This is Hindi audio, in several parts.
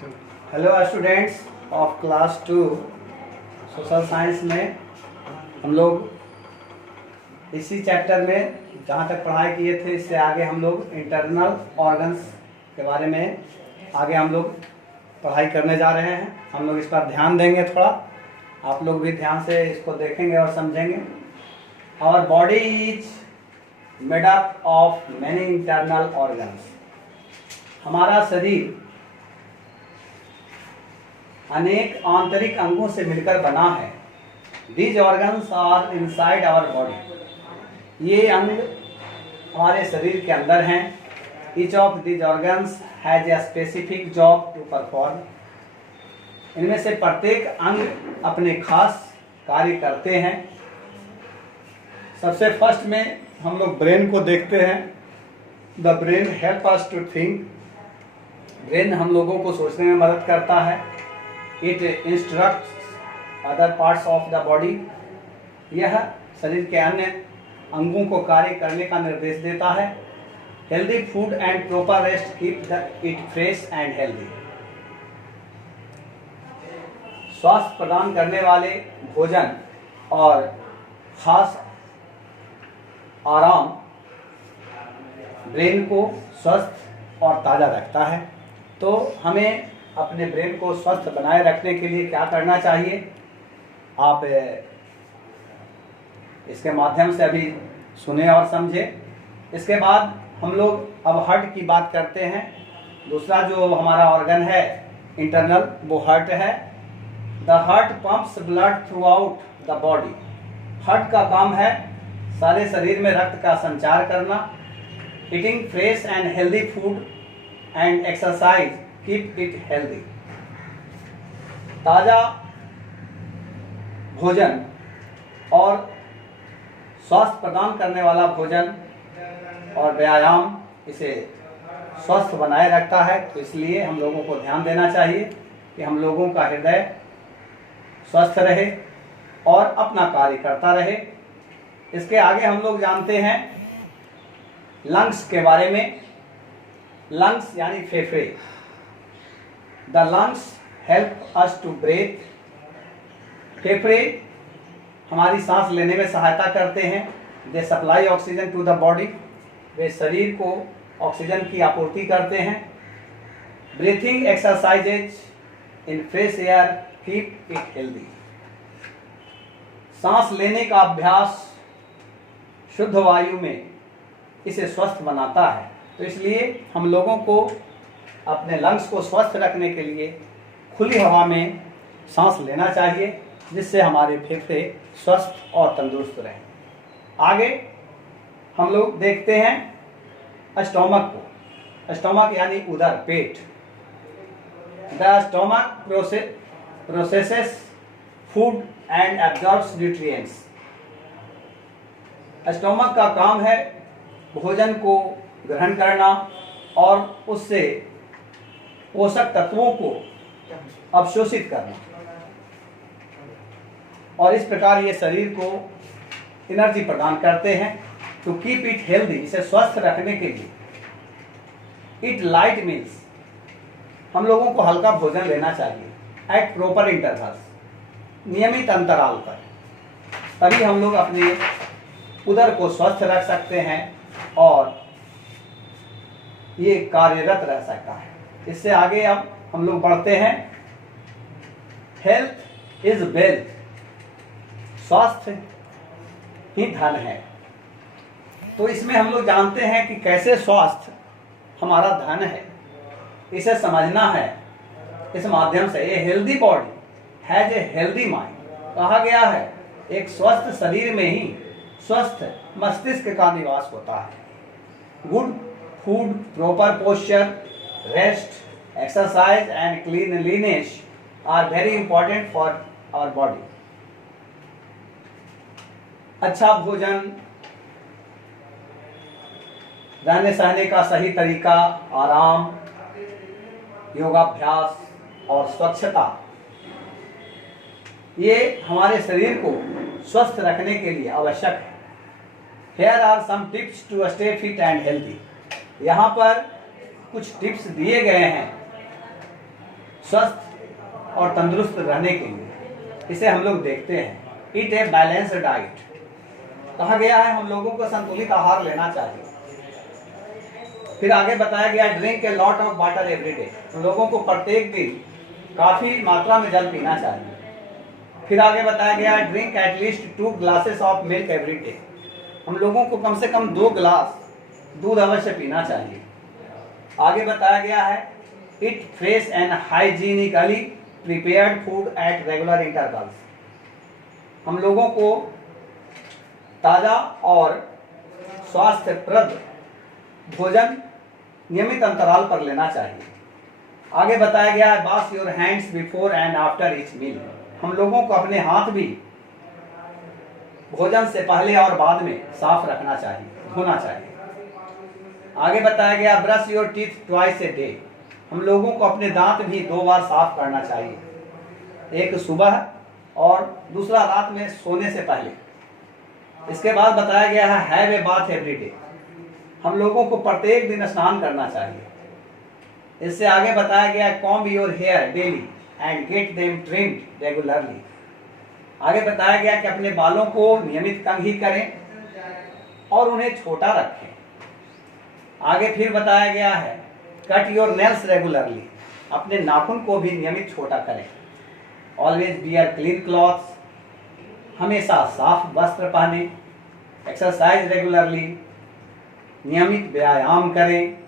Hello students of class 2 social science में हम लोग इसी चैप्टर में जहाँ तक पढ़ाई किए थे इससे आगे हम लोग इंटरनल ऑर्गन्स के बारे में आगे हम लोग पढ़ाई करने जा रहे हैं। हम लोग इस पर ध्यान देंगे थोड़ा, आप लोग भी ध्यान से इसको देखेंगे और समझेंगे। Our body is made up of many internal organs. हमारा शरीर अनेक आंतरिक अंगों से मिलकर बना है। These organs are inside our body. ये अंग हमारे शरीर के अंदर हैं। Each of these organs has a specific job to perform. इनमें से प्रत्येक अंग अपने खास कार्य करते हैं। सबसे फर्स्ट में हम लोग ब्रेन को देखते हैं। The brain help us to think. Brain हम लोगों को सोचने में मदद करता है। It instructs other parts of the body. यह शरीर के अन्य अंगों को कार्य करने का निर्देश देता है। Healthy food and proper rest keep it fresh and healthy. स्वास्थ्य प्रदान करने वाले भोजन और खास आराम ब्रेन को स्वस्थ और ताज़ा रखता है। तो हमें अपने ब्रेन को स्वस्थ बनाए रखने के लिए क्या करना चाहिए, आप इसके माध्यम से अभी सुने और समझे। इसके बाद हम लोग अब हार्ट की बात करते हैं। दूसरा जो हमारा ऑर्गन है इंटरनल, वो हार्ट है। The heart pumps blood through out the body. Heart का काम है सारे शरीर में रक्त का संचार करना। Eating fresh and healthy food and exercise keep it healthy. ताज़ा भोजन और स्वास्थ्य प्रदान करने वाला भोजन और व्यायाम इसे स्वस्थ बनाए रखता है। तो इसलिए हम लोगों को ध्यान देना चाहिए कि हम लोगों का हृदय स्वस्थ रहे और अपना कार्य करता रहे। इसके आगे हम लोग जानते हैं लंग्स के बारे में। लंग्स यानी फेफड़े। The lungs help us to breathe. फेफड़े हमारी सांस लेने में सहायता करते हैं। They supply oxygen to the body. वे शरीर को ऑक्सीजन की आपूर्ति करते हैं। Breathing exercises in fresh air keep it healthy. सांस लेने का अभ्यास शुद्ध वायु में इसे स्वस्थ बनाता है। तो इसलिए हम लोगों को अपने लंग्स को स्वस्थ रखने के लिए खुली हवा में सांस लेना चाहिए, जिससे हमारे फेफड़े स्वस्थ और तंदुरुस्त रहें। आगे हम लोग देखते हैं स्टोमक को। स्टोमक यानी उदर, पेट। The stomach processes food and absorbs nutrients. Stomach का काम है भोजन को ग्रहण करना और उससे पोषक तत्वों को अवशोषित करना, और इस प्रकार ये शरीर को एनर्जी प्रदान करते हैं। टू कीप इट हेल्दी, इसे स्वस्थ रखने के लिए इट लाइट मील्स। हम लोगों को हल्का भोजन लेना चाहिए एट प्रॉपर इंटरवल्स, नियमित अंतराल पर। तभी हम लोग अपने उदर को स्वस्थ रख सकते हैं और ये कार्यरत रह सकता है। इससे आगे अब हम लोग बढ़ते हैं। Health is wealth. स्वास्थ्य ही धन है। तो इसमें हम लोग जानते हैं कि कैसे स्वास्थ्य हमारा धन है, इसे समझना है इस माध्यम से। A healthy body has a healthy mind. कहा गया है एक स्वस्थ शरीर में ही स्वस्थ मस्तिष्क का निवास होता है। Good food, proper posture, rest, exercise and cleanliness are very important for our body. अच्छा भोजन, रहने सहने का सही तरीका, आराम, योगाभ्यास और स्वच्छता, ये हमारे शरीर को स्वस्थ रखने के लिए आवश्यक है। Here are some tips to stay fit and healthy। यहाँ पर कुछ टिप्स दिए गए हैं स्वस्थ और तंदुरुस्त रहने के लिए इसे हम लोग देखते हैं। ईट ए बैलेंस्ड डाइट, कहा गया है हम लोगों को संतुलित आहार लेना चाहिए। फिर आगे बताया गया drink a lot of water every day, हम लोगों को प्रत्येक दिन काफ़ी मात्रा में जल पीना चाहिए। फिर आगे बताया गया drink at least 2 glasses of milk every day, हम लोगों को कम से कम 2 गिलास दूध अवश्य पीना चाहिए। आगे बताया गया है it fresh and hygienically prepared food at regular intervals, हम लोगों को ताज़ा और स्वास्थ्यप्रद भोजन नियमित अंतराल पर लेना चाहिए। आगे बताया गया है wash your hands before and after each meal, हम लोगों को अपने हाथ भी भोजन से पहले और बाद में साफ रखना चाहिए, धोना चाहिए। आगे बताया गया brush your teeth twice a day, हम लोगों को अपने दांत भी 2 बार साफ करना चाहिए, एक सुबह और दूसरा रात में सोने से पहले। इसके बाद बताया गया है have a bath every day, हम लोगों को प्रत्येक दिन स्नान करना चाहिए। इससे आगे बताया गया comb your hair daily and get them trimmed regularly, आगे बताया गया कि अपने बालों को नियमित कंघी करें और उन्हें छोटा रखें। आगे फिर बताया गया है कट योर नेल्स रेगुलरली, अपने नाखून को भी नियमित छोटा करें। ऑलवेज वियर क्लीन क्लॉथ्स, हमेशा साफ वस्त्र पहने। एक्सरसाइज रेगुलरली, नियमित व्यायाम करें।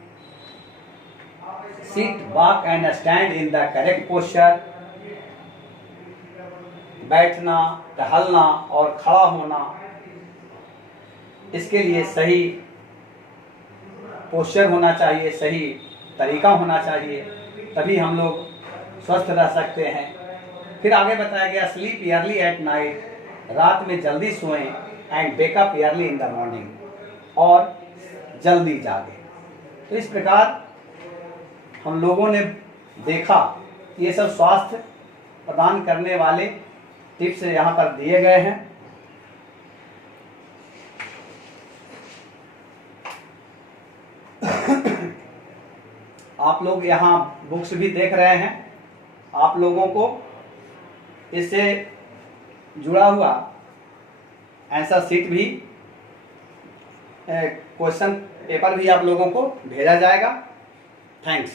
Sit walk and stand in the correct posture, बैठना, टहलना और खड़ा होना, इसके लिए सही पोस्चर होना चाहिए, सही तरीका होना चाहिए, तभी हम लोग स्वस्थ रह सकते हैं। फिर आगे बताया गया स्लीप ईयरली एट नाइट, रात में जल्दी सोएं and wake up early in the morning, और जल्दी जागें। तो इस प्रकार हम लोगों ने देखा ये सब स्वास्थ्य प्रदान करने वाले टिप्स यहाँ पर दिए गए हैं। आप लोग यहाँ बुक्स भी देख रहे हैं, आप लोगों को इससे जुड़ा हुआ आंसर शीट भी, क्वेश्चन पेपर भी आप लोगों को भेजा जाएगा। थैंक्स।